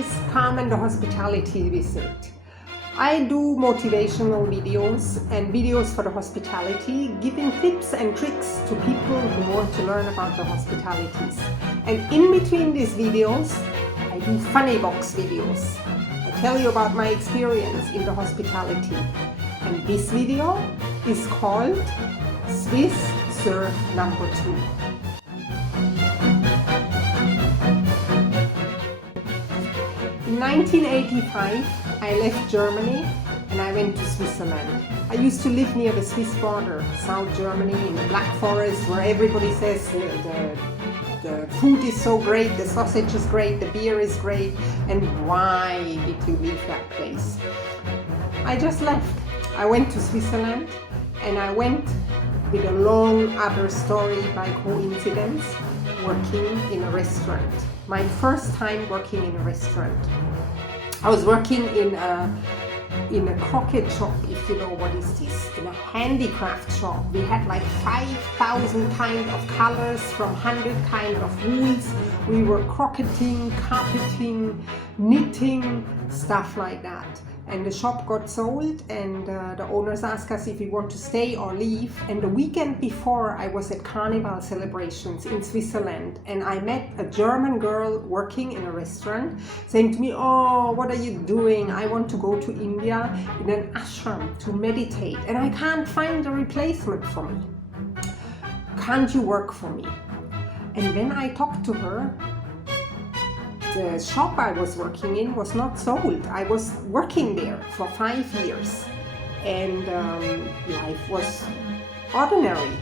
guys, Carmen the Hospitality Visit. I do motivational videos and videos for the hospitality, giving tips and tricks to people who want to learn about the hospitalities. And in between these videos, I do funny box videos. I tell you about my experience in the hospitality. And this video is called Swiss Serve Number 2. In 1985, I left Germany and I went to Switzerland. I used to live near the Swiss border, South Germany, in the Black Forest, where everybody says the food is so great, the sausage is great, the beer is great, and why did you leave that place? I just left. I went to Switzerland and I went with a long other story by coincidence, working in a restaurant. My first time working in a restaurant. I was working in a croquet shop, if you know what is this, in a handicraft shop. We had like 5,000 kind of colors from 100 kind of wools. We were crocheting, carpeting, knitting, stuff like that. And the shop got sold and the owners asked us if we want to stay or leave. And the weekend before, I was at Carnival celebrations in Switzerland and I met a German girl working in a restaurant saying to me, "Oh, what are you doing? I want to go to India in an ashram to meditate and I can't find a replacement for me. Can't you work for me?" And when I talked to her, the shop I was working in was not sold. I was working there for 5 years and life was ordinary.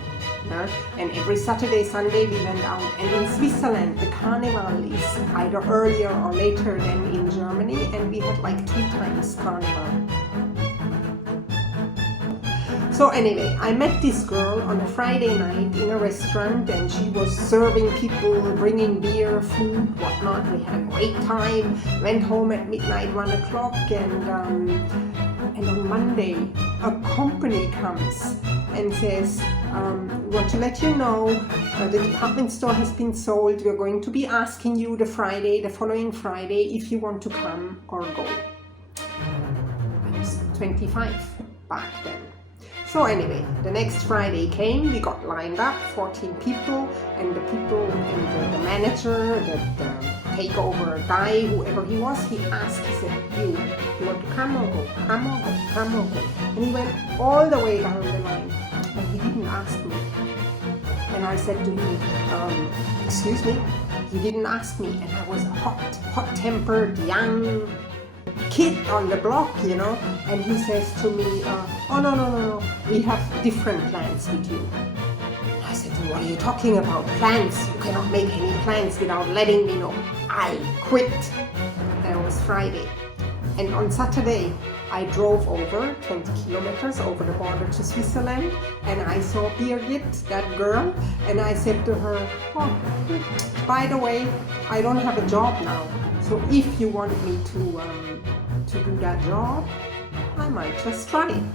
And every Saturday, Sunday we went out. And in Switzerland, the carnival is either earlier or later than in Germany, and we had like 2 times carnival. So anyway, I met this girl on a Friday night in a restaurant and she was serving people, bringing beer, food, whatnot. We had a great time, went home at midnight, 1 o'clock, and on Monday a company comes and says, "We want to let you know the department store has been sold. We're going to be asking you the following Friday, if you want to come or go." I was 25 back then. So anyway, the next Friday came, we got lined up, 14 people, and the people and the manager, the takeover guy, whoever he was, he asked, he said, you want to come or go, come or go, come or go. And he went all the way down the line, and he didn't ask me. And I said to him, "Excuse me, you didn't ask me." And I was a hot-tempered, young kid on the block, you know, and he says to me, "Oh no, we have different plans with you." I said to him, "What are you talking about? Plans? You cannot make any plans without letting me know." I quit. That was Friday. And on Saturday, I drove over 20 kilometers over the border to Switzerland and I saw Birgit, that girl, and I said to her, "Oh, by the way, I don't have a job now. So if you want me to do that job, I might just try it."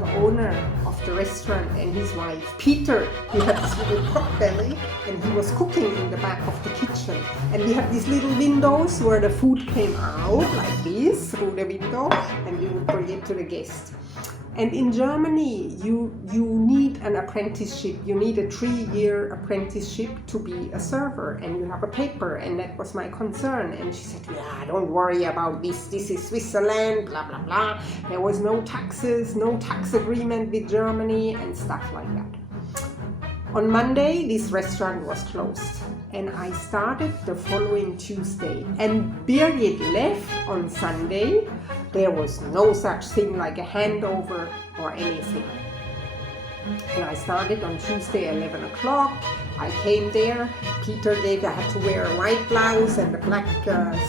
The owner of the restaurant and his wife, Peter, he had this little pot belly and he was cooking in the back of the kitchen. And we had these little windows where the food came out like this through the window and we would bring it to the guests. And in Germany, you need an apprenticeship. You need a 3-year apprenticeship to be a server, and you have a paper, and that was my concern. And she said, "Yeah, don't worry about this. This is Switzerland, blah, blah, blah." There was no taxes, no tax agreement with Germany, and stuff like that. On Monday, this restaurant was closed, and I started the following Tuesday. And Birgit left on Sunday. There was no such thing like a handover or anything. And I started on Tuesday, 11 o'clock. I came there. Peter I had to wear a white blouse and a black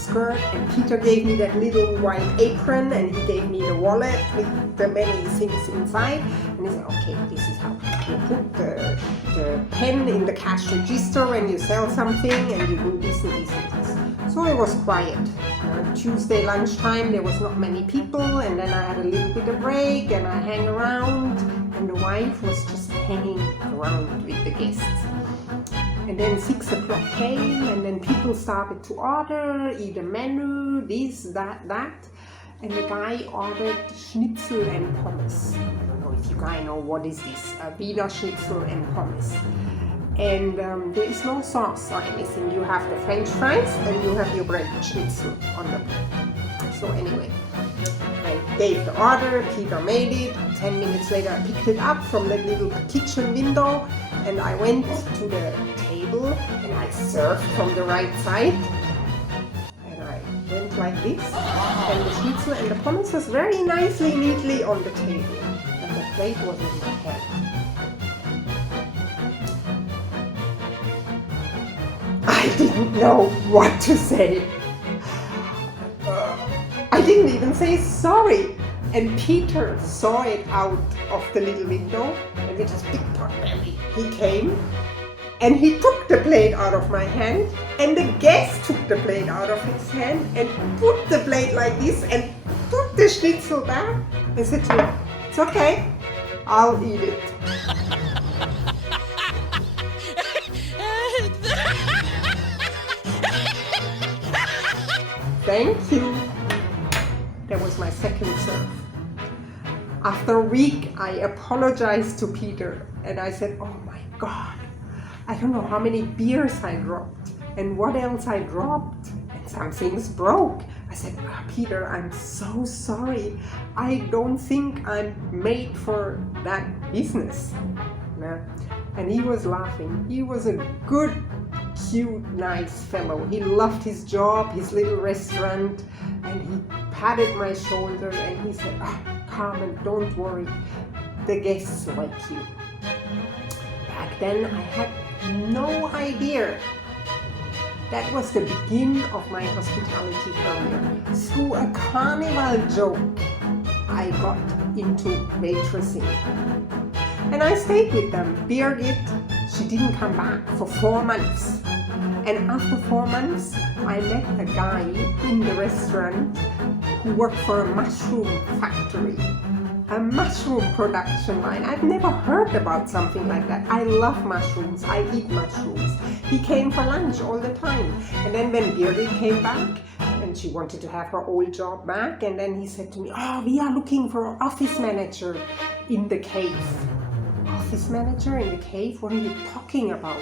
skirt. And Peter gave me that little white apron and he gave me the wallet with the many things inside. And he said, "Okay, this is how you put the pen in the cash register when you sell something and you do this and this and this." So it was quiet. Tuesday lunchtime, there was not many people, and then I had a little bit of break and I hang around, and the wife was just hanging around with the guests. And then 6 o'clock came, and then people started to order, eat a menu, this, that. And the guy ordered schnitzel and pommes. I don't know if you guys know what is this, Wiener Schnitzel and pommes. And there is no sauce or anything. You have the French fries and you have your bread schnitzel on the plate. So anyway, I gave the order, Peter made it. 10 minutes later I picked it up from the little kitchen window and I went to the table and I served from the right side. And I went like this. And the schnitzel and the pommes was very nicely, neatly on the table. And the plate was in my hand. I didn't know what to say. I didn't even say sorry. And Peter saw it out of the little window, and with his big pot belly, he came and he took the plate out of my hand, and the guest took the plate out of his hand and put the plate like this and put the schnitzel back. I said to him, "It's okay, I'll eat it." Thank you. That was my second serve. After a week, I apologized to Peter and I said, "Oh my God, I don't know how many beers I dropped and what else I dropped, and some things broke." I said, "Peter, I'm so sorry. I don't think I'm made for that business." And he was laughing. He was a good, cute, nice fellow. He loved his job, his little restaurant, and he patted my shoulder and he said, "Carmen, don't worry, the guests like you." Back then I had no idea. That was the beginning of my hospitality career. Through a carnival joke, I got into waitressing. And I stayed with them. Birgit, she didn't come back for 4 months. And after 4 months, I met a guy in the restaurant who worked for a mushroom factory, a mushroom production line. I've never heard about something like that. I love mushrooms. I eat mushrooms. He came for lunch all the time. And then when Birgit came back, and she wanted to have her old job back, and then he said to me, "Oh, we are looking for an office manager in the cave." Office manager in the cave? What are you talking about?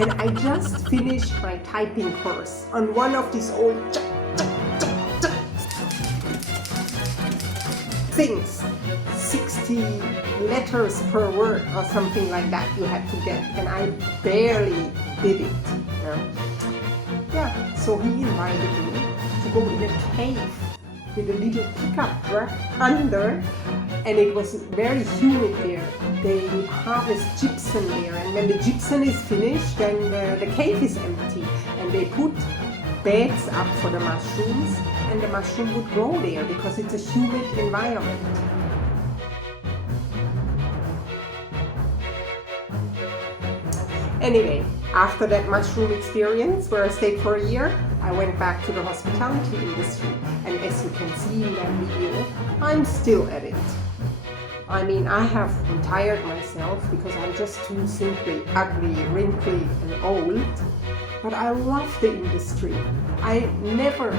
And I just finished my typing course on one of these old things. 60 letters per word or something like that you had to get, and I barely did it. Yeah, so he invited me to go in a cave with a little pickup truck under, and it was very humid there. They harvest gypsum there, and when the gypsum is finished, then the cave is empty, and they put beds up for the mushrooms, and the mushroom would grow there because it's a humid environment. Anyway, after that mushroom experience, where I stayed for a year, I went back to the hospitality industry, and as you can see in that video, I'm still at it. I mean, I have retired myself because I'm just too simply ugly, wrinkly, and old, but I love the industry. I never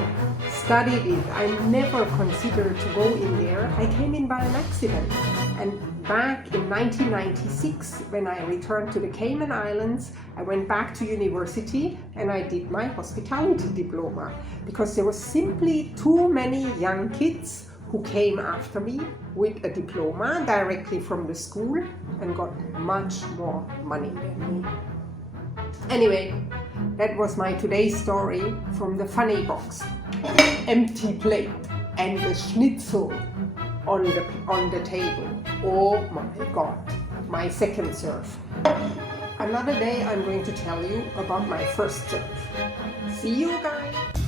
studied it. I never considered to go in there. I came in by an accident. And back in 1996, when I returned to the Cayman Islands, I went back to university and I did my hospitality diploma because there were simply too many young kids who came after me with a diploma directly from the school and got much more money than me. Anyway, that was my today's story from the funny box. Empty plate and the schnitzel on the table. Oh my God, my second serve. Another day I'm going to tell you about my first serve. See you guys!